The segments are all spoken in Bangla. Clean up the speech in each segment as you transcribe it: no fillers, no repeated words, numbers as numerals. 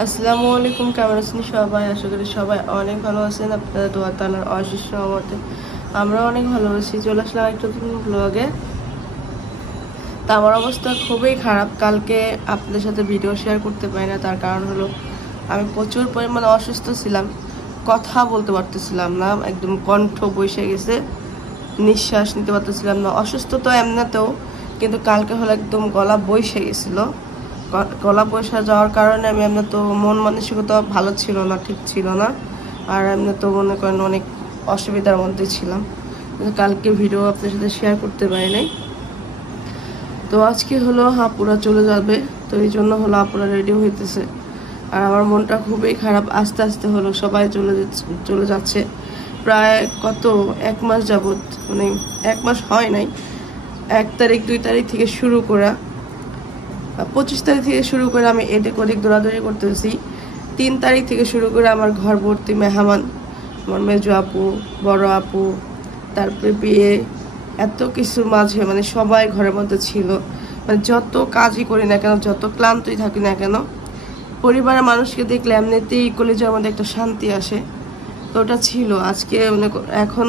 আসসালামু আলাইকুম, কেমন আছেন সবাই? আশা করি সবাই অনেক ভালো আছেন। আপনাদের দোয়া তাআলার অশেষ রহমতে আমরা অনেক ভালো আছি। চলে আসলাম একটা নতুন ব্লগে। তা আমার অবস্থা খুবই খারাপ। কালকে আপনাদের সাথে ভিডিও শেয়ার করতে পারি না, তার কারণ হলো আমি প্রচুর পরিমাণে অসুস্থ ছিলাম। কথা বলতে পারতেছিলাম না, একদম কণ্ঠ বসে গেছে, নিঃশ্বাস নিতে পারতেছিলাম না। অসুস্থ তো এমনিতেও, কিন্তু কালকে হলো একদম গলা বসে গেছিলো। গলা বসে যাওয়ার কারণে আমি এমনি তো মন মানসিকতা ভালো ছিল না, ঠিক ছিল না। আর এমনি তো মনে করেন অনেক অসুবিধার মধ্যে ছিলাম, কিন্তু কালকে ভিডিও আপনার সাথে শেয়ার করতে পারি নাই। তো আজকে হলো আপুরা চলে যাবে, তো এই জন্য হলো আপুরা রেডি হইতেছে। আর আমার মনটা খুবই খারাপ। আস্তে আস্তে হলো সবাই চলে যাচ্ছে। প্রায় কত 1 মাস যাবত, মানে 1 মাস হয় নাই। 1 তারিখ 2 তারিখ থেকে শুরু করা, 25 তারিখ থেকে শুরু করে আমি এদিক ওদিক দৌড়াদৌড়ি করতেছি। 3 তারিখ থেকে শুরু করে আমার ঘর ভর্তি মেহমান, আমার মেজো আপু, বড় আপু, তারপরে বিয়ে, এত কিছুর মাঝে মানে সবাই ঘরের মধ্যে ছিল। মানে যত কাজই করি না কেন, যত ক্লান্তই থাকি না কেন, পরিবারের মানুষকে দেখলে এমনিতেই কলেজের মধ্যে একটা শান্তি আসে। তো ওটা ছিল আজকে, মানে এখন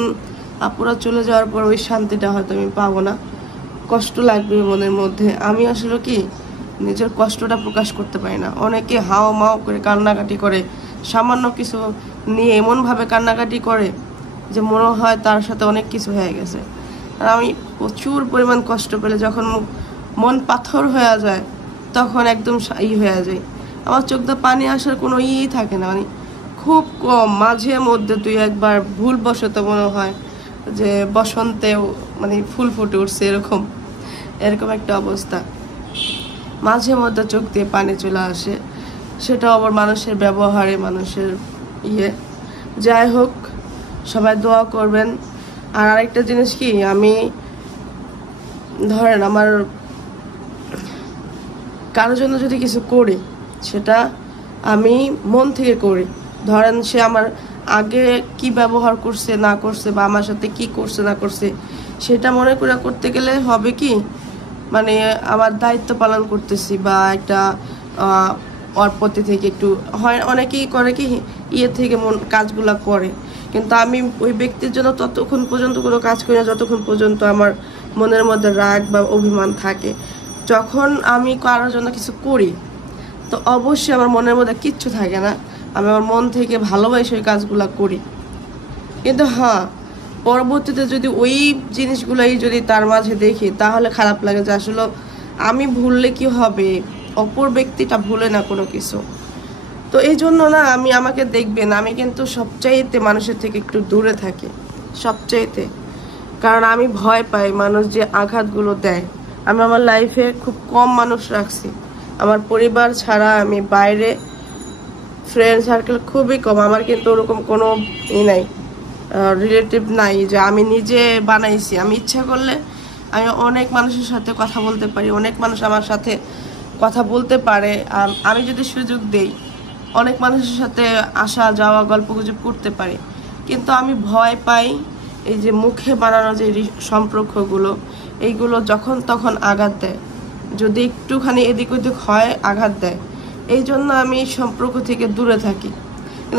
আপুরা চলে যাওয়ার পর ওই শান্তিটা হয়তো আমি পাবো না। কষ্ট লাগবে মনের মধ্যে। আমি আসলে কি নিজের কষ্টটা প্রকাশ করতে পারি না। অনেকে হাও মাও করে কান্নাকাটি করে, সামান্য কিছু নিয়ে এমনভাবে কান্নাকাটি করে যে মনে হয় তার সাথে অনেক কিছু হয়ে গেছে। আর আমি প্রচুর পরিমাণ কষ্ট পেলে যখন মন পাথর হয়ে যায়, তখন একদম হয়ে যায়। আমার চোখ দিয়ে পানি আসার কোনো থাকে না, মানে খুব কম। মাঝে মধ্যে 2-1 বার ভুলবশত মনে হয় যে বসন্তেও মানে ফুল ফুটে উঠছে, এরকম এরকম একটা অবস্থা। মাঝে মধ্যে চোখ দিয়ে পানি চলে আসে, সেটা আবার মানুষের ব্যবহারে, মানুষের ইয়ে। যাই হোক, সবাই দোয়া করবেন। আর আরেকটা জিনিস কি, আমি ধরেন আমার কারোর জন্য যদি কিছু করি, সেটা আমি মন থেকে করি। ধরেন সে আমার আগে কি ব্যবহার করছে না করছে, বা আমার সাথে কি করছে না করছে, সেটা মনে করে করতে গেলে হবে কি, মানে আমার দায়িত্ব পালন করতেছি, বা একটা ওর প্রতি থেকে একটু হয়। অনেকেই করে কি থেকে কাজগুলা করে, কিন্তু আমি ওই ব্যক্তির জন্য ততক্ষণ পর্যন্ত কোনো কাজ করি না যতক্ষণ পর্যন্ত আমার মনের মধ্যে রাগ বা অভিমান থাকে। যখন আমি কারোর জন্য কিছু করি, তো অবশ্যই আমার মনের মধ্যে কিচ্ছু থাকে না, আমি আমার মন থেকে ভালোবাসি ওই কাজগুলা করি। কিন্তু হ্যাঁ, পরবর্তীতে যদি ওই জিনিসগুলাই যদি তার মাঝে দেখি, তাহলে খারাপ লাগে যে আসলে আমি ভুললে কি হবে, অপর ব্যক্তিটা ভুলে না কোনো কিছু। তো এই জন্য না, আমি আমাকে দেখবেন, আমি কিন্তু সবচাইতে মানুষের থেকে একটু দূরে থাকি, সবচাইতে। কারণ আমি ভয় পাই মানুষ যে আঘাতগুলো দেয়। আমি আমার লাইফে খুব কম মানুষ রাখছি, আমার পরিবার ছাড়া আমি বাইরে ফ্রেন্ড সার্কেল খুবই কম। আমার কিন্তু ওরকম কোনো নাই, রিলেটিভ নাই যে আমি নিজে বানাইছি। আমি ইচ্ছা করলে আমি অনেক মানুষের সাথে কথা বলতে পারি, অনেক মানুষ আমার সাথে কথা বলতে পারে। আমি যদি সুযোগ দেই, অনেক মানুষের সাথে আসা যাওয়া গল্পগুজব করতে পারি। কিন্তু আমি ভয় পাই এই যে মুখে বানানো যে সম্পর্কগুলো, এইগুলো যখন তখন আঘাত দেয়। যদি একটুখানি এদিক ওদিক হয়, আঘাত দেয়। এই জন্য আমি সম্পর্ক থেকে দূরে থাকি।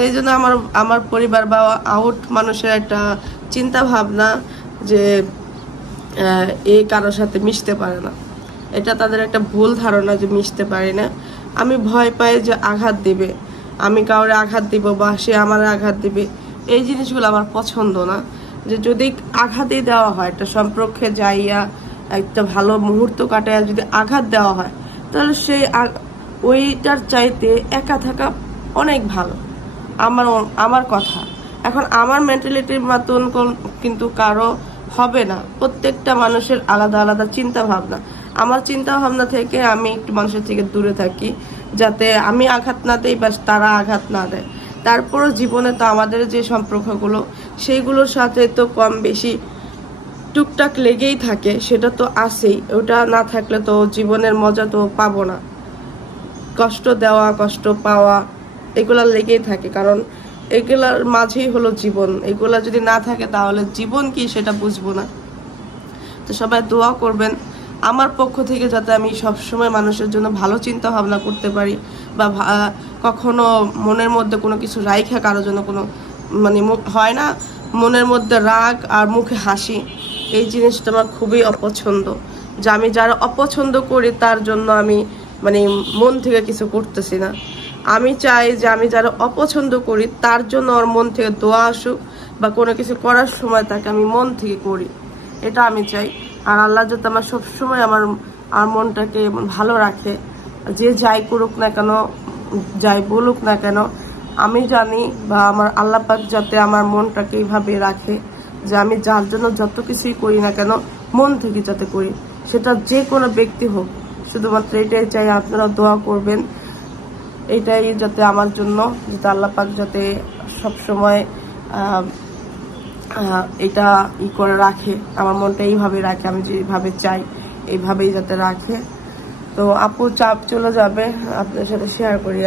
এই জন্য আমার আমার পরিবার বা আউট মানুষের একটা চিন্তা ভাবনা যে এই কারোর সাথে মিশতে পারে না, এটা তাদের একটা ভুল ধারণা যে মিশতে পারি না। আমি ভয় পাই যে আঘাত দিবে, আমি কাউরে আঘাত দিব বা সে আমার আঘাত দিবে। এই জিনিসগুলো আমার পছন্দ না। যে যদি আঘাতই দেওয়া হয়, একটা সম্পর্কে যাইয়া একটা ভালো মুহূর্ত কাটায় যদি আঘাত দেওয়া হয়, তাহলে সেই ওইটার চাইতে একা থাকা অনেক ভালো। আমার আমার কথা এখন আমার মেন্টালিটির মতন কিন্তু কারো হবে না। প্রত্যেকটা মানুষের আলাদা আলাদা চিন্তা ভাবনা। আমার চিন্তা ভাবনা থেকে আমি একটু মানুষের থেকে দূরে থাকি, যাতে আমি আঘাত না দেই বা তারা আঘাত না দেয়। তারপরও জীবনে তো আমাদের যে সম্পর্কগুলো, সেইগুলোর সাথে তো কম বেশি টুকটাক লেগেই থাকে, সেটা তো আছেই। ওটা না থাকলে তো জীবনের মজা তো পাবো না। কষ্ট দেওয়া, কষ্ট পাওয়া, এগুলা লেগেই থাকে, কারণ এগুলার মাঝেই হলো জীবন। এগুলা যদি না থাকে তাহলে জীবন কি সেটা বুঝবো না। তো সবাই দোয়া করবেন আমার পক্ষ থেকে, যাতে আমি সবসময় মানুষের জন্য ভালো চিন্তা ভাবনা করতে পারি, বা কখনো মনের মধ্যে কোনো কিছু রাইখা কারোর জন্য কোনো মানে হয় না মনের মধ্যে রাগ আর মুখে হাসি, এই জিনিসটা আমার খুবই অপছন্দ। যে আমি যারা অপছন্দ করি তার জন্য আমি মানে মন থেকে কিছু করতেছি না। আমি চাই যে আমি যারা অপছন্দ করি তার জন্য ওর মন থেকে দোয়া আসুক, বা কোনো কিছু করার সময় তাকে আমি মন থেকে করি, এটা আমি চাই। আর আল্লাহ যাতে আমার সবসময় আমার মনটাকে ভালো রাখে, যে যাই করুক না কেন, যাই বলুক না কেন, আমি জানি বা আমার আল্লাহ পাক যাতে আমার মনটাকে এইভাবে রাখে যে আমি যার জন্য যত কিছুই করি না কেন মন থেকে যাতে করি, সেটা যে কোনো ব্যক্তি হোক। শুধুমাত্র এটাই চাই, আপনারা দোয়া করবেন এটাই যাতে আমার জন্য, যাতে আল্লাহ পাক যাতে সবসময় এটা করে রাখে, আমার মনটা এইভাবে রাখে, আমি যেভাবে চাই এইভাবেই যাতে রাখে। তো আপু চাপ চলে যাবে, আপনার সাথে শেয়ার করি।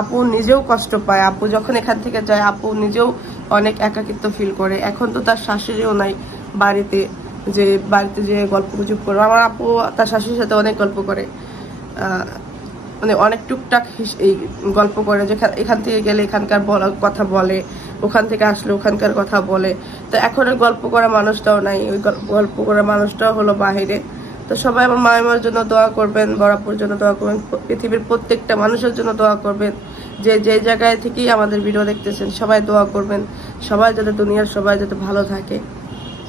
আপু নিজেও কষ্ট পায়, আপু যখন এখান থেকে যায় আপু নিজেও অনেক একাকিত্ব ফিল করে। এখন তো তার শাশুড়িও নাই বাড়িতে যে গল্প গুজব করবে। আমার আপু তার শাশুড়ির সাথে অনেক গল্প করে, মানে অনেক টুকটাক এই গল্প করে, যে এখান থেকে গেলে এখানকার কথা বলে, ওখান থেকে আসলে ওখানকার কথা বলে। তো এখন গল্প করা মানুষটাও নাই, ওই গল্প করা মানুষটাও হলো বাহিরে। তো সবাই আমার মায়ের জন্য দোয়া করবেন, বরাপুর জন্য দোয়া করবেন, পৃথিবীর প্রত্যেকটা মানুষের জন্য দোয়া করবেন, যে জায়গায় থেকেই আমাদের ভিডিও দেখতেছেন সবাই দোয়া করবেন, সবাই যাতে দুনিয়ার সবাই যাতে ভালো থাকে।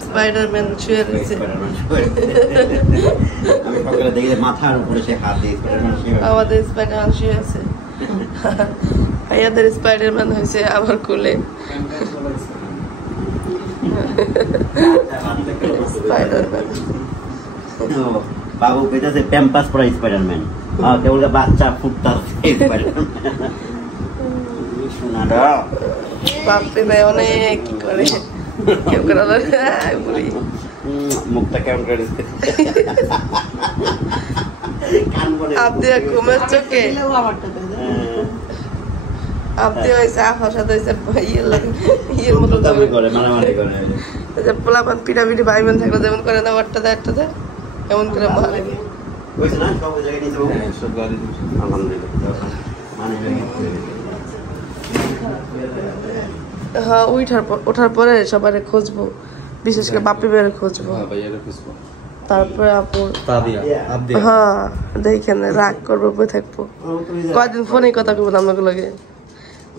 স্পাইডারম্যান শুয়ে রয়েছে, আমাদের স্পাইডারম্যান শুয়ে আছে, ভাইয়াদের স্পাইডারম্যান হয়েছে আমার কোলে। স্পাইডারম্যান বাবু পেতেছে প্যাম্পাস পরা স্পাইডারম্যান, কেবল বাচ্চা ফুটতাছে শোনাটা বাপরে ভাই অনেক কি করে কেউ করে বলি মুখটা কেমন করে আপনি ঘুমের চোখে আপনি হয়েছে আফার সাথে হয়েছে ইয়ের মতো করে মারামারি করে, পোলাপান পিঠাপিঠি ভাই বোন থাকলে যেমন করে না একটা দেয় একটা দেয় এমন করে মারে। হ্যাঁ ওঠার পরে সবাই খুঁজবো, বিশেষ করে বাপি বেড়ে খুঁজবো, তারপরে আপু হ্যাঁ দেখেন রাগ করবো বই থাকবো, কয়দিন ফোনে কথা কইবো না আমাকে লাগে।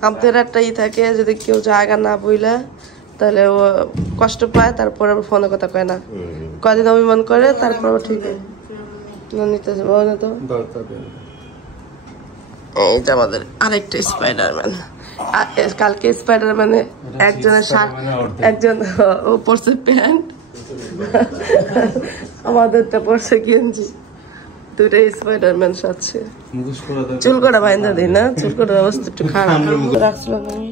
আপনার একটা থাকে যদি কেউ জায়গা না বইলে তাহলে ও কষ্ট পায়, তারপরে ফোনে কথা কয় না, কয়দিন অভিমান করে, তারপর ঠিক নিতেছে বলে তো। এইটা আমাদের আরেকটা স্পাইডারম্যান, কালকে স্পাইডারম্যানে একজনের একজন ও পড়ছে প্যান্ট, আমাদেরটা পড়ছে গেঞ্জি, দুটাই স্পাইডারম্যান সাজছে। চুল কটা বাইন্দা দিই না, চুল কটার অবস্থা একটু খারাপ রাখছিলাম আমি।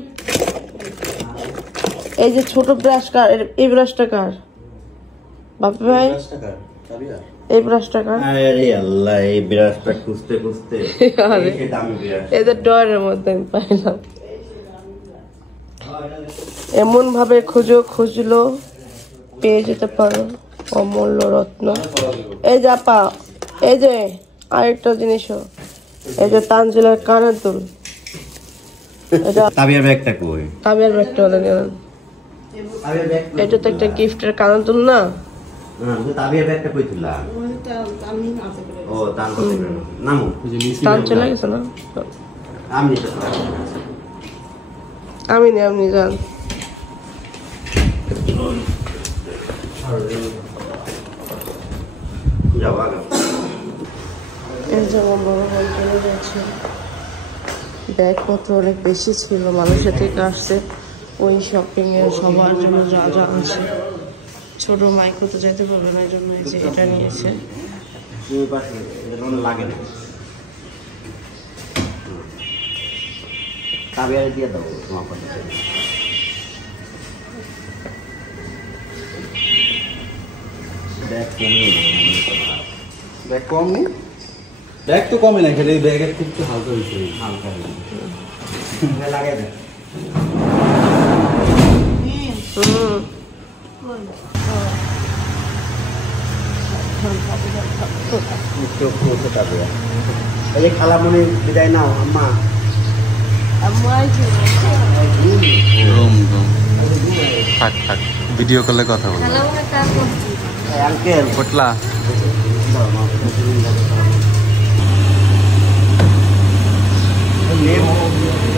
এই যে ছোট ব্রাশ কার, এই ব্রাশটা কার বাপি ভাই? এই ব্রাশটা কার? আরে আল্লাহ, এই ব্রাশটা খুঁজতে খুঁজতে এই যে ডয়ের মধ্যে আমি পাইলাম। এমন ভাবে খুঁজলো পেয়ে যেতে পারো অমূল্য রত্ন। এই যে আপা, এই যে আরেকটা জিনিসও, এই যে তানজিলার কানের দুল, তাবিয়ার ব্যাগটা কই? তাবিয়ার ব্যাগটা হলো গেলেন, এটা তো একটা গিফটের কানের দুল না? তাবিয়ার ব্যাগটা কই তুলা? ও তান করতে নামু তান চলে গেছে না? আমি জান ব্যাগপত্র অনেক বেশি ছিল, মানুষের থেকে আসছে ওই শপিং এর সবার জন্য যা যা আছে। ছোট মাইক্রো তো যেতে পারবে না, এই জন্য এই যে এটা নিয়েছে। লাগে না তাবিয়ারে দিয়ে দাও তোমার পাশে। ব্যাগ কম নেই, ব্যাগ তো কমে না, খেলে ব্যাগের খুব হালকা হয়েছে, হালকা লাগে না। এই যে খালামণি বিদায় নাও আম্মা। রুম থাক থাক, ভিডিও কলে কথা বল। আঙ্কেল পটলা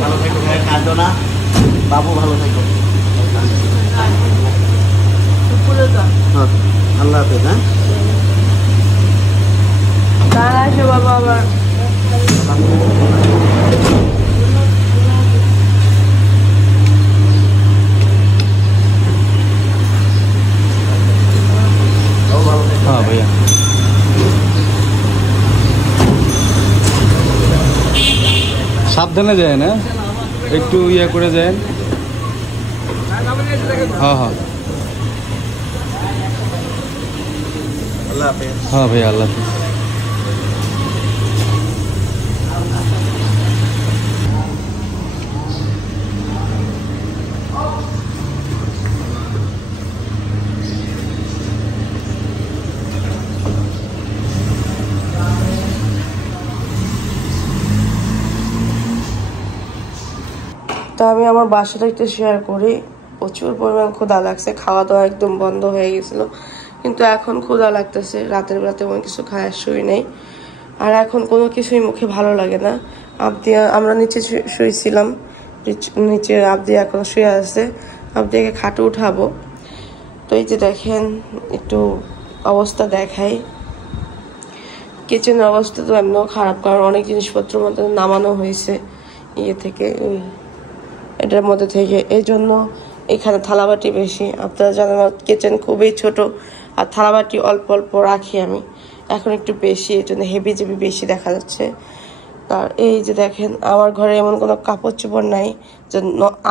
ভালো থাকো, কাঁদো না, বাবু ভালো থাকো। আল্লাহ হাফেজ। হ্যাঁ বাবা আবার হ্যাঁ ভাইয়া। সাবধানে যায় না, একটু ইয়ে করে যায়। হ্যাঁ হ্যাঁ আল্লাহ হাফেজ। হ্যাঁ ভাইয়া, আল্লাহ হাফেজ। তো আমি আমার বাসাটা একটু শেয়ার করি। প্রচুর পরিমাণ ক্ষুধা লাগছে, খাওয়া দাওয়া একদম বন্ধ হয়ে গেছিল, কিন্তু এখন ক্ষুধা লাগতেছে। রাতের বেলা তেমন কিছু খায় শুই নেই, আর এখন কোনো কিছুই মুখে ভালো লাগে না। আমরা নিচে শুয়েছিলাম, নিচে আবদি এখন শুয়ে আছে। আবদিকে খাটে উঠাবো। তো এই যে দেখেন একটু অবস্থা দেখাই। কিচেনের অবস্থা তো এমনিও খারাপ, কারণ অনেক জিনিসপত্র মধ্যে নামানো হয়েছে ইয়ে থেকে, এটার মধ্যে থেকে। এই জন্য এখানে থালাবাটি বেশি। আপনারা জানেন আমার কিচেন খুবই ছোট, আর থালাবাটি অল্প অল্প রাখি আমি। এখন একটু বেশি, এই জন্য হেভি জেবি বেশি দেখা যাচ্ছে। আর এই যে দেখেন আমার ঘরে এমন কোনো কাপড় চোপড় নাই যে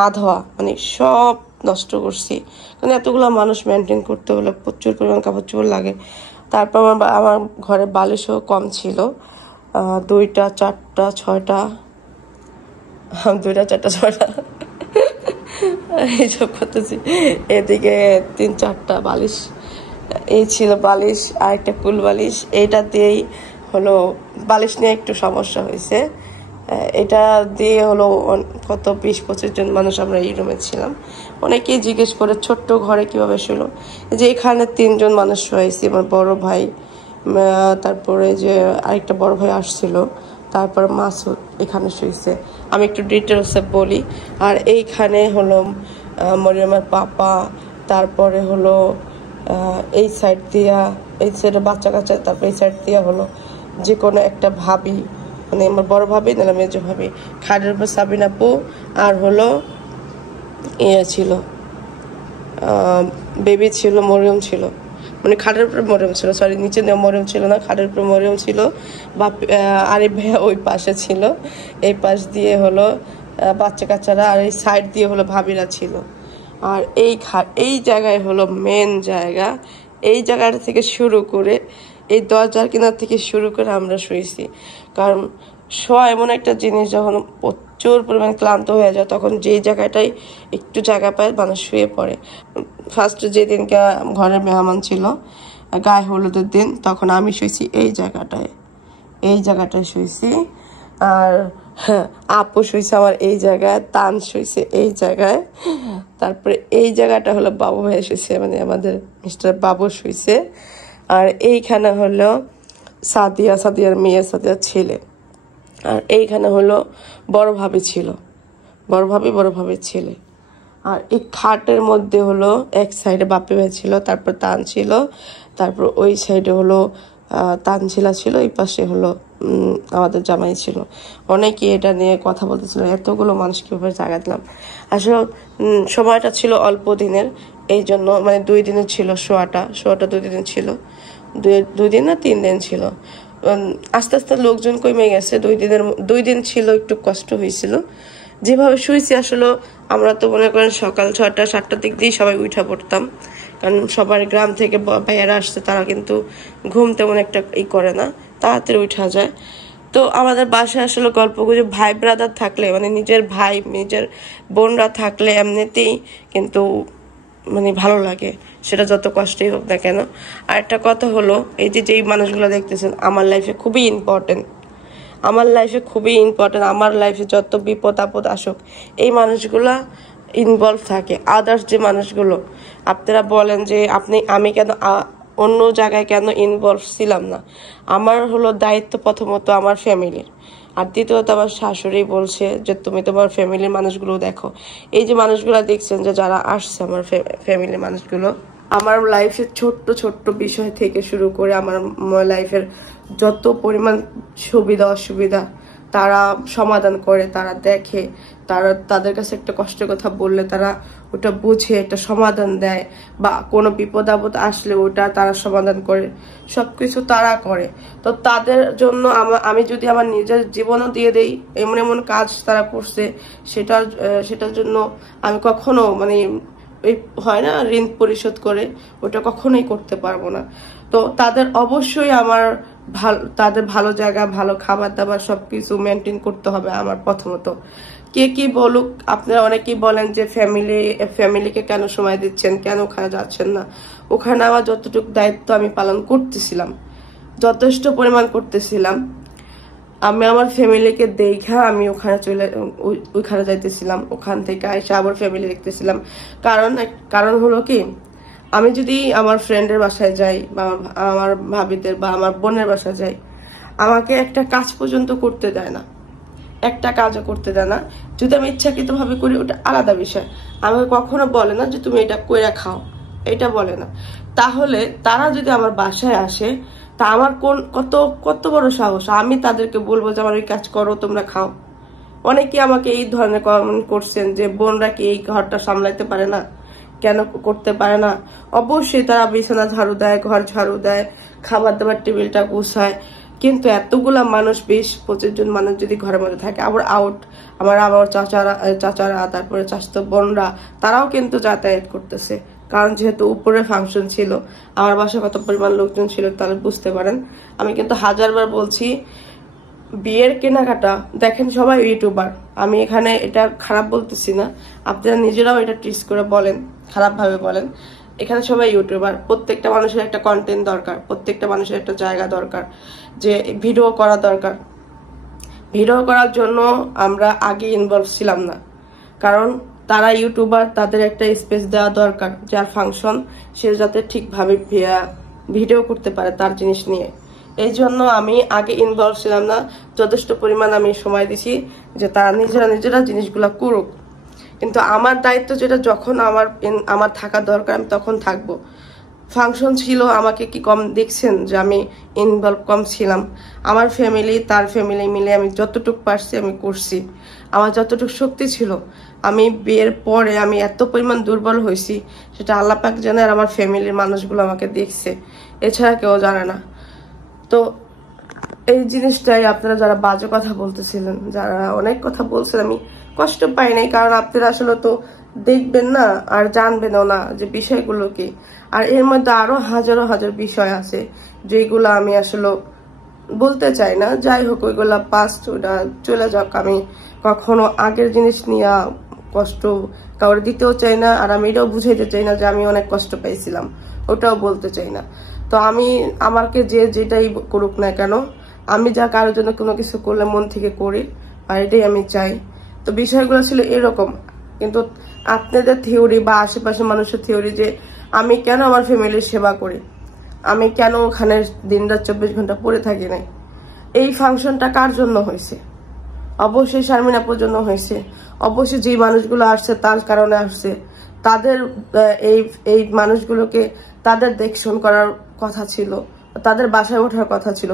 আধোয়া, মানে সব নষ্ট করছি, কারণ এতগুলো মানুষ মেনটেন করতে হলে প্রচুর পরিমাণ কাপড় চোপড় লাগে। তারপর আমার ঘরে বালিশও কম ছিল, 2টা 4টা 6টা, 2টা 4টা 6টা এইসব করতেছি। এদিকে 3-4টা বালিশ এই ছিল, বালিশ আর একটা কুল বালিশ। এইটা দিয়েই হলো, বালিশ নিয়ে একটু সমস্যা হয়েছে। এটা দিয়ে হলো কত 20-25 জন মানুষ আমরা এই রুমে ছিলাম। অনেকেই জিজ্ঞেস করে ছোট্ট ঘরে কিভাবে শুলো, যে এখানে 3 জন মানুষ শুয়েছি। আমার বড় ভাই, তারপরে যে আরেকটা বড় ভাই আসছিল, তারপর মাসুদ এখানে শুয়েছে। আমি একটু ডিটেলসে বলি। আর এইখানে হলো মরিয়মের পাপা, তারপরে হলো এই সাইড দিয়া, এই সাইডে বাচ্চা কাচ্চা, তারপর এই সাইড দিয়া হলো যে কোনো একটা ভাবি, মানে আমার বড় ভাবি নাহলে মেজো ভাবি। খাটের উপর সাবিনা আপু আর হলো ইয়ে ছিল, বেবি ছিল, মরিয়ম ছিল, মানে খাটের উপরে মরিয়ম ছিল, সরি নিচে মরিয়ম ছিল না, খাটের উপরে মরিয়ম ছিল। আরিফ ভাইয়া ওই পাশে ছিল, এই পাশ দিয়ে হলো বাচ্চা কাচ্চারা, আর এই সাইড দিয়ে হলো ভাবিরা ছিল। আর এই জায়গায় হলো মেন জায়গা। এই জায়গাটা থেকে শুরু করে, এই দরজার কিনার থেকে শুরু করে আমরা শুয়েছি। কারণ শোয়া এমন একটা জিনিস, যখন প্রচুর পরিমাণ ক্লান্ত হয়ে যায়, তখন যেই জায়গাটাই একটু জায়গা পায় মানুষ শুয়ে পড়ে। ফার্স্ট যেদিনকে ঘরের মেহমান ছিল, গায়ে হলুদের দিন, তখন আমি শুয়েছি এই জায়গাটায় শুয়েছি। আর আপু শুয়েছে আমার এই জায়গায়, তান শুয়েছে এই জায়গায়, তারপরে এই জায়গাটা হলো বাবু ভাই শুয়েছে, মানে আমাদের মিস্টার বাবু শুয়েছে। আর এইখানে হলো সাদিয়ার মেয়ে, সাদিয়ার ছেলে। আর এইখানে হলো বড় ভাবি ছিল, বড় ভাবির ছেলে। আর এই খাটের মধ্যে হলো এক সাইডে বাপি ভাই ছিল, তারপর তান ছিল, তারপর ওই সাইডে হলো তানজিলা ছিল, এই পাশে হলো আমাদের জামাই ছিল। অনেকে এটা নিয়ে কথা বলতেছিল, এতগুলো মানুষ কিভাবে জায়গা দিলাম। আসলে সময়টা ছিল অল্প দিনের, এই জন্য মানে 2 দিনের ছিল শোয়াটা 2 দিনের ছিল, 2 দিন না 3 দিন ছিল। আস্তে আস্তে লোকজন কমে গেছে। 2 দিন ছিল, একটু কষ্ট হয়েছিল। যেভাবে শুয়েছি আসলে আমরা তো মনে করেন সকাল 6টা-7টার দিক দিয়ে সবাই উঠা পড়তাম, কারণ সবার গ্রাম থেকে ভাইয়ারা আসছে, তারা কিন্তু ঘুম তেমন একটা করে না, তাড়াতাড়ি উঠা যায়। তো আমাদের বাসায় আসলে গল্প গুজব, ভাই ব্রাদার থাকলে, মানে নিজের ভাই নিজের বোনরা থাকলে এমনিতেই কিন্তু মানে ভালো লাগে, সেটা যত কষ্টই হোক না কেন। আর একটা কথা হলো, এই যে যেই মানুষগুলো দেখতেছেন আমার লাইফে খুবই ইম্পর্টেন্ট, আমার লাইফে খুবই ইম্পর্টেন্ট। আমার লাইফে যত বিপদ আপদ আসুক এই মানুষগুলা ইনভলভ থাকে। আদার্স যে মানুষগুলো আপনারা বলেন যে আমি কেন অন্য জায়গায় কেন ইনভলভ ছিলাম না, আমার হলো দায়িত্ব প্রথমত আমার ফ্যামিলির, আর দ্বিতীয়ত আমার শাশুড়ি বলছে যে তুমি তোমার ফ্যামিলির মানুষগুলো দেখো। এই যে মানুষগুলো দেখছেন যে যারা আসছে আমার ফ্যামিলির মানুষগুলো, আমার লাইফের ছোট্ট ছোট্ট বিষয় থেকে শুরু করে আমার লাইফের যত পরিমাণ সুবিধা অসুবিধা তারা সমাধান করে, তারা দেখে, তাদের কাছে একটা কষ্টের কথা বললে তারা ওটা বুঝে একটা সমাধান দেয়, বা কোনো বিপদ আপদ আসলে ওটা তারা সমাধান করে, সবকিছু তারা করে। তো তাদের জন্য আমি যদি আমার নিজের জীবনও দিয়ে দেই, এমন এমন কাজ তারা করছে, সেটার জন্য আমি কখনো মানে এই হয় না ঋণ পরিশোধ করে, ওটা কখনোই করতে পারবো না। তো তাদের অবশ্যই আমার তাদের ভালো জায়গা, ভালো খাবার দাবার সবকিছু মেনটেন করতে হবে আমার প্রথমত। কে কি বলুক, আপনারা অনেকেই বলেন যে ফ্যামিলিকে কেন সময় দিচ্ছেন, কেন ওখানে যাচ্ছেন না। ওখানে আমার যতটুকু দায়িত্ব আমি পালন করতেছিলাম, যথেষ্ট পরিমাণ করতেছিলাম। আমি আমার ফ্যামিলিকে দেখা আমি ওখানে যাইতেছিলাম, ওখান থেকে আইসা আবার ফ্যামিলি দেখতেছিলাম। কারণ হলো কি, আমি যদি আমার ফ্রেন্ডের বাসায় যাই বা আমার ভাবিদের বা আমার বোনের বাসায় যাই, আমাকে একটা কাজ পর্যন্ত করতে দেয় না, একটা কাজও করতে দেয় না। যদি আমি ইচ্ছাকৃত ভাবে করি ওটা আলাদা বিষয়, আমাকে কখনো বলে না যে তুমি এটা কইরা খাও, এটা বলে না। তাহলে তারা যদি আমার বাসায় আসে, তা আমার কত বড় সাহস আমি তাদেরকে বলবো যে আমার এই কাজ করো, তোমরা খাও। অনেকে আমাকে এই ধরনের কমেন্ট করছেন যে বোনরা কি এই ঘরটা সামলাইতে পারে না, কেন করতে পারে না। অবশ্যই তারা বিছানা ঝাড়ু দেয়, ঘর ঝাড়ু দেয়, খাবার দাবার টেবিলটা গুছায়, কিন্তু এতগুলা মানুষ 20-25 জন মানুষ যদি ঘরের মধ্যে থাকে, আবার আমার চাচারা তারপরে চাচাতো বোনরা তারাও কিন্তু যাতায়াত করতেছে। কারণ যেহেতু উপরে ফাংশন ছিল, আমার বাসায় কত পরিমাণ লোকজন ছিল তাহলে বুঝতে পারেন। আমি কিন্তু হাজারবার বলছি, বিয়ের কেনাকাটা দেখেন সবাই ইউটিউবার, আমি এখানে এটা খারাপ বলতেছি না, আপনারা নিজেরাও এটা ট্রিস করে বলেন, খারাপ ভাবে বলেন। এখানে সবাই ইউটিউবার, প্রত্যেকটা মানুষের একটা কন্টেন্ট দরকার, প্রত্যেকটা মানুষের একটা জায়গা দরকার, যে ভিডিও করা দরকার। ভিডিও করার জন্য আমরা আগে ইনভলভ ছিলাম না, কারণ তারা ইউটিউবার, তাদের একটা স্পেস দেওয়া দরকার, যার ফাংশন সে যাতে ঠিকভাবে ভিডিও করতে পারে তার জিনিস নিয়ে। এই জন্য আমি আগে ইনভলভ ছিলাম না, যথেষ্ট পরিমাণ আমি সময় দিছি যে তারা নিজেরা জিনিসগুলা করুক। কিন্তু আমার দায়িত্ব যেটা, যখন আমার থাকা দরকার আমি তখন থাকবো। ফাংশন ছিল, আমাকে কি কম দেখছেন যে আমি ইনভলভ কম ছিলাম? আমার ফ্যামিলি তার ফ্যামিলি মিলে আমি যতটুকু পারছি আমি করছি, আমার যতটুকু শক্তি ছিল। আমি বিয়ের পরে আমি এত পরিমাণ দুর্বল হয়েছি, সেটা আল্লাহ পাক জানে, আর আমার ফ্যামিলির মানুষগুলো আমাকে দেখছে, এছাড়া কেউ জানে না। তো এই জিনিসটাই আপনারা যারা বাজে কথা বলতেছিলেন, যারা অনেক কথা বলছেন, আমি কষ্ট পাই নাই, কারণ আপনারা আসলে তো দেখবেন না আর জানবেনও না যে বিষয়গুলো কি। আর এর মধ্যে আরো হাজার বিষয় আছে যেগুলো আমি আসলে বলতে চাই না। যাই হোক, ওইগুলা পাস্ট, ওটা চলে যাক। আমি কখনো আগের জিনিস নিয়ে কষ্ট কাউরে দিতেও চাই না, আর আমি এটাও বুঝাইতে চাই না যে আমি অনেক কষ্ট পাইছিলাম, ওটাও বলতে চাই না। তো আমাকে যেটাই করুক না কেন, আমি যা কারোর জন্য কোনো কিছু করলে মন থেকে করি, আর এটাই আমি চাই। তো বিষয়গুলো ছিল এরকম। কিন্তু আপনাদের থিওরি বা আশেপাশের মানুষের থিওরি যে আমি কেন আমার ফ্যামিলির সেবা করি, আমি কেন ওখানে দিনরাত 24 ঘন্টা পড়ে থাকি নাই, এই ফাংশনটা কার জন্য হয়েছে? অবশ্যই শারমিন আপুর জন্য হয়েছে। অবশ্যই যে মানুষগুলো আসছে তার কারণে আসছে। তাদের এই মানুষগুলোকে তাদের দেখশন করার কথা ছিল, তাদের বাসায় ওঠার কথা ছিল।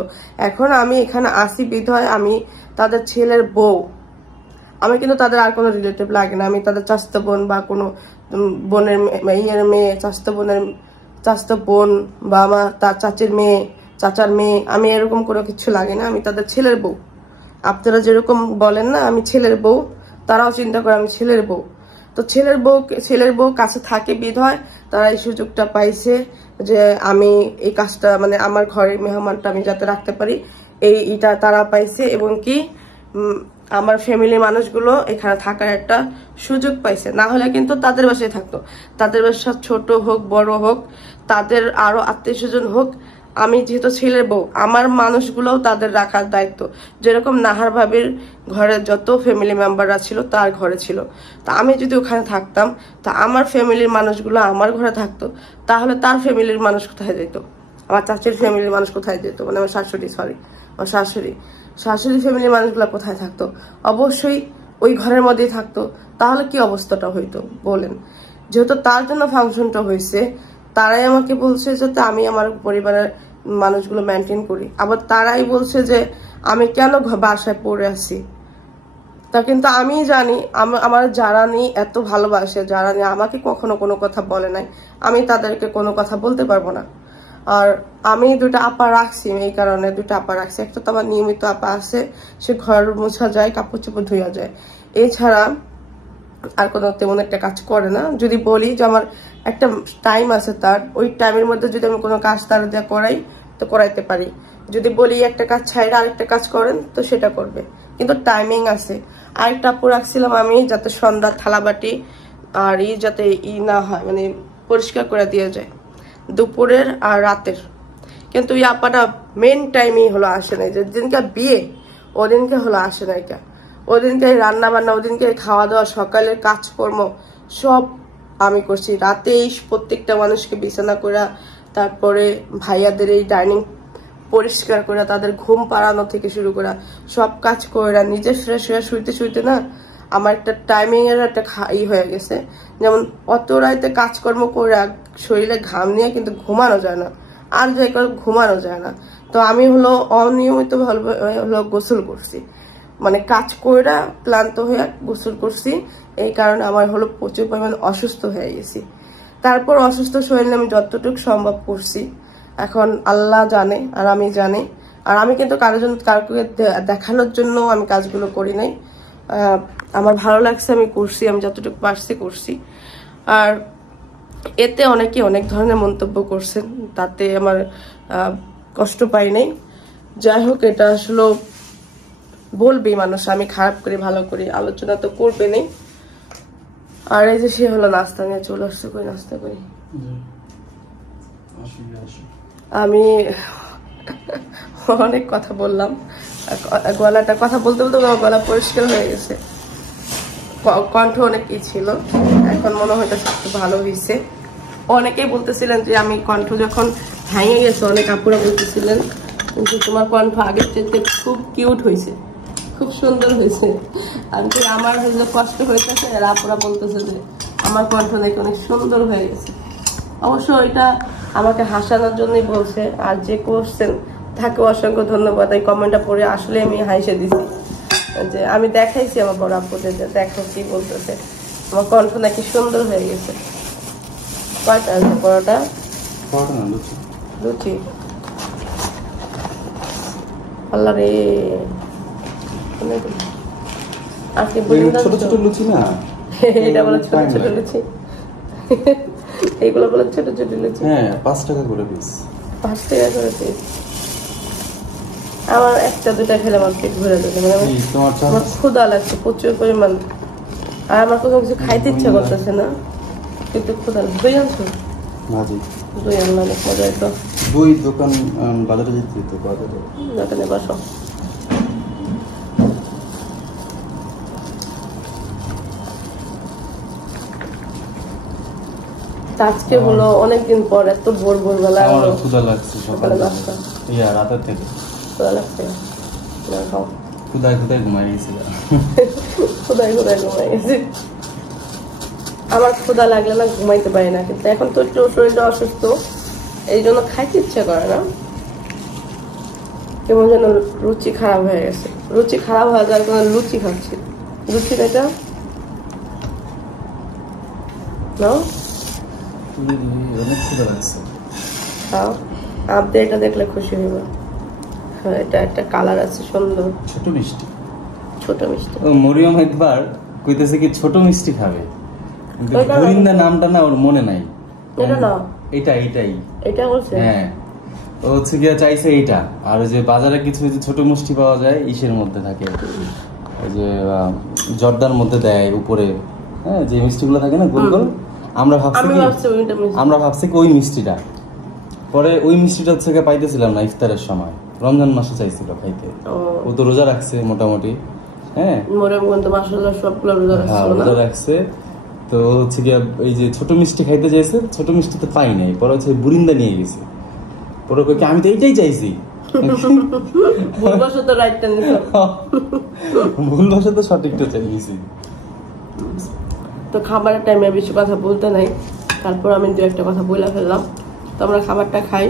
এখন আমি এখানে আসি বিধায় আমি তাদের ছেলের বউ, আমি কিন্তু তাদের আর কোনো রিলেটিভ লাগে না। আমি তাদের চাচাতো বোন বা কোনো বোনের মেয়ে, চাচাতো বোন বা আমার তার চাচার মেয়ে, আমি এরকম কোনো কিছু লাগে না। আমি তাদের ছেলের বউ। আপনারা যেরকম বলেন না আমি ছেলের বউ, তারাও চিন্তা করে আমি ছেলের বউ। তো ছেলের বউ কাছে থাকে বিধায় তারা এই সুযোগটা পাইছে যে আমি এই কাজটা, মানে আমার ঘরের মেহমানটা আমি যাতে রাখতে পারি, এইটা তারা পাইছে। এবং কি আমার ফ্যামিলির মানুষগুলো এখানে থাকার একটা সুযোগ পাইছে, না হলে কিন্তু তাদের বাসায় থাকতো। তাদের বাসা ছোট হোক বড় হোক, তাদের আরো আত্মীয় স্বজন হোক, আমি যেহেতু ছেলের বউ, আমার মানুষগুলোও তাদের রাখার দায়িত্ব। যেরকম নাহার ভাবির ঘরে যত ফ্যামিলি মেম্বাররা ছিল তার ঘরে ছিল, তা আমি যদি ওখানে থাকতাম, তা আমার ফ্যামিলির মানুষগুলো আমার ঘরে থাকতো, তাহলে তার ফ্যামিলির মানুষ কোথায় যেত? আমার চাচির ফ্যামিলির মানুষ কোথায় যেত? মানে আমার শাশুড়ি, আমার শাশুড়ি ফ্যামিলির মানুষগুলো কোথায় থাকতো? অবশ্যই ওই ঘরের মধ্যেই থাকতো। তাহলে কি অবস্থাটা হইতো বলেন? যেহেতু তার জন্য ফাংশনটা হয়েছে, তারাই আমাকে বলছে যাতে আমি আমার পরিবারের মানুষগুলো মেনটেন করি, আবার তারাই বলছে যে আমি কেন বাসায় পড়ে আছি। তা কিন্তু আমি জানি আমার যারা নিয়ে এত ভালোবাসে, যারা নিয়ে আমাকে কখনো কোনো কথা বলে নাই, আমি তাদেরকে কোনো কথা বলতে পারবো না। আর আমি দুটা আপা রাখছি, এই কারণে দুটা আপা রাখছি। একটা তো আমার নিয়মিত আপা আছে, সে ঘর মোছা যায়, কাপড় চোপড় ধুইয়া যায়, এছাড়া আর কোনো তেমন একটা কাজ করে না। যদি বলি যে আমার একটা টাইম আছে, তার ওই টাইমের মধ্যে যদি আমি কোনো কাজ তার দিয়ে করাই তো করাইতে পারি। যদি বলি একটা কাজ ছাইড়া আরেকটা কাজ করেন তো সেটা করবে, কিন্তু টাইমিং আছে। আরেকটা আপু রাখছিলাম আমি, যাতে সন্ধ্যা থালাবাটি আর যাতে না হয়, মানে পরিষ্কার করে দিয়ে যায় দুপুরের আর রাতের। কিন্তু এই আপাটা মেন টাইমই হলো আসে নাই, যেদিনকে বিয়ে ওদিনকে হলো আসে নাই। ওদিনকে রান্না বান্না, ওদিনকে খাওয়া দাওয়া, সকালের কাজকর্ম সব আমি করছি। রাতেই প্রত্যেকটা মানুষকে বিছানা করে, তারপরে ভাইয়াদের এই ডাইনিং পরিষ্কার করে, তাদের ঘুম পাড়ানো থেকে শুরু করে সব কাজ করে নিজে ফ্রেশ হয়ে শুইতে না আমার একটা টাইমিং এর একটা হয়ে গেছে। যেমন অত রাইতে কাজকর্ম করে শরীরে ঘাম নিয়ে কিন্তু ঘুমানো যায় না, আর যাই করে ঘুমানো যায় না। তো আমি হলো অনিয়মিত হলো গোসল করছি, মানে কাজ করে ক্লান্ত হয়ে গোসল করছি। এই কারণে আমার হলো প্রচুর পরিমাণ অসুস্থ হয়ে গেছি। তারপর অসুস্থ শরীরে আমি যতটুকু সম্ভব করছি, এখন আল্লাহ জানে আর আমি জানি। আর আমি কিন্তু কাউকে দেখানোর জন্য আমি কাজগুলো করি নাই, আমার ভালো লাগছে আমি করছি, আমি যতটুকু পারছি করছি। আর এতে অনেকে অনেক ধরনের মন্তব্য করছেন, তাতে আমার কষ্ট পাই নাই। যাই হোক, এটা আসলে বলবি মানুষ আমি খারাপ করি ভালো করি, আলোচনা তো করবে নেই। আর এই যে সে হলো নাস্তা নিয়ে চলে আসছে, কই নাস্তা করি। আমি অনেক কথা বললাম, গলাটা কথা বলতে বলতে গলা পরিষ্কার হয়ে গেছে, কণ্ঠ অনেক ই ছিল, এখন মনে হইতেছে একটু ভালো হয়েছে। অনেকেই বলতেছিলেন যে আমি কণ্ঠ যখন ভেঙে গেছে, অনেক আপুরা বলতেছিলেন কিন্তু তোমার কণ্ঠ আগের চেয়ে খুব কিউট হয়েছে, খুব সুন্দর হয়েছে। আর কি আমার হয়তো কষ্ট হইতেছে, আর আপুরা বলতেছে যে আমার কণ্ঠ নাকি অনেক সুন্দর হয়ে গেছে। অবশ্য এটা আমাকে হাসানোর জন্যই বলছে, আর যে করছেন তাকে অসংখ্য ধন্যবাদ। এই কমেন্টটা পড়ে আসলে আমি হাসে দিছি, যে আমি দেখাইছি আমার বড় আপুদের যে দেখো কি বলতেছে, আমার কণ্ঠ নাকি সুন্দর হয়ে গেছে। কয়টা আছে পরোটা? লুচি। আল্লাহ রে, আজকে ছোট ছোট লুচি না, এটা বলে ছোট ছোট লুচি, এইগুলো বলে ছোট ছোট লুচি। হ্যাঁ, 5 টাকা করে পিস। 5 টাকা করে পিস। আমার একটা দুটা খেলে আমার পেট ভরে যাবে, মানে আমার ক্ষুধা লাগছে প্রচুর পরিমাণ, আর আমার কোনো কিছু খাইতে ইচ্ছা করতেছে না, কিন্তু ক্ষুধা লাগছে। দই আনছো? দই আনলাম, অনেক মজা হইতো। দই দোকান বাজারে যেতে হতো, দোকানে বসো। আজকে হলো অনেকদিন পর এত ভোরবেলা ক্ষুধা লাগছে, সকালে রাতের থেকে ক্ষুধা লাগছে, ক্ষুধায় ঘুমাই গেছি। ক্ষুধায় ঘুমাই গেছি। আমার ক্ষুধা লাগলে না ঘুমাইতে পারি না, কিন্তু এখন তো একটু শরীরটা অসুস্থ, এই জন্য খাইতে ইচ্ছে করে না, কেমন যেন রুচি খারাপ হয়ে গেছে। রুচি খারাপ হয়ে যাওয়ার কারণে লুচি খাচ্ছি। লুচি এটা আপনি এটা দেখলে খুশি হইব। এটা একটা কালার আছে সুন্দর, ছোট মিষ্টি। ছোট মিষ্টি মরিয়ম একবার কইতেছে কি ছোট মিষ্টি খাবে, গোরিন্দা নামটা না ওর মনে নাই। এটা না, এটা বলছে। হ্যাঁ, ও হচ্ছে গিয়া চাইছে এইটা। আর ওই যে বাজারে কিছু ছোট মিষ্টি পাওয়া যায় ইসের মধ্যে থাকে, ওই যে জর্দার মধ্যে দেয় উপরে, হ্যাঁ, যে মিষ্টিগুলো থাকে না গোল গোল, আমরা ভাবছি ওই মিষ্টিটা। পরে ওই মিষ্টিটা হচ্ছে পাইতেছিলাম না ইফতারের সময়, রমজান মাসে চাইছিল খাইতে। ও তো রোজা রাখছে মোটামুটি, হ্যাঁ রোজা রাখছে। তো হচ্ছে গিয়া এই যে ছোট মিষ্টি খাইতে চাইছে, ছোট মিষ্টি তো পাই নাই, পরে হচ্ছে বুরিন্দা নিয়ে গেছে। পরে কই আমি তো এইটাই চাইছি, ভুলবশত সঠিকটা চাইছি। তো খাবারের টাইমে বেশি কথা বলতে নাই, তারপর আমি দু একটা কথা বলে ফেললাম। তো আমরা খাবারটা খাই।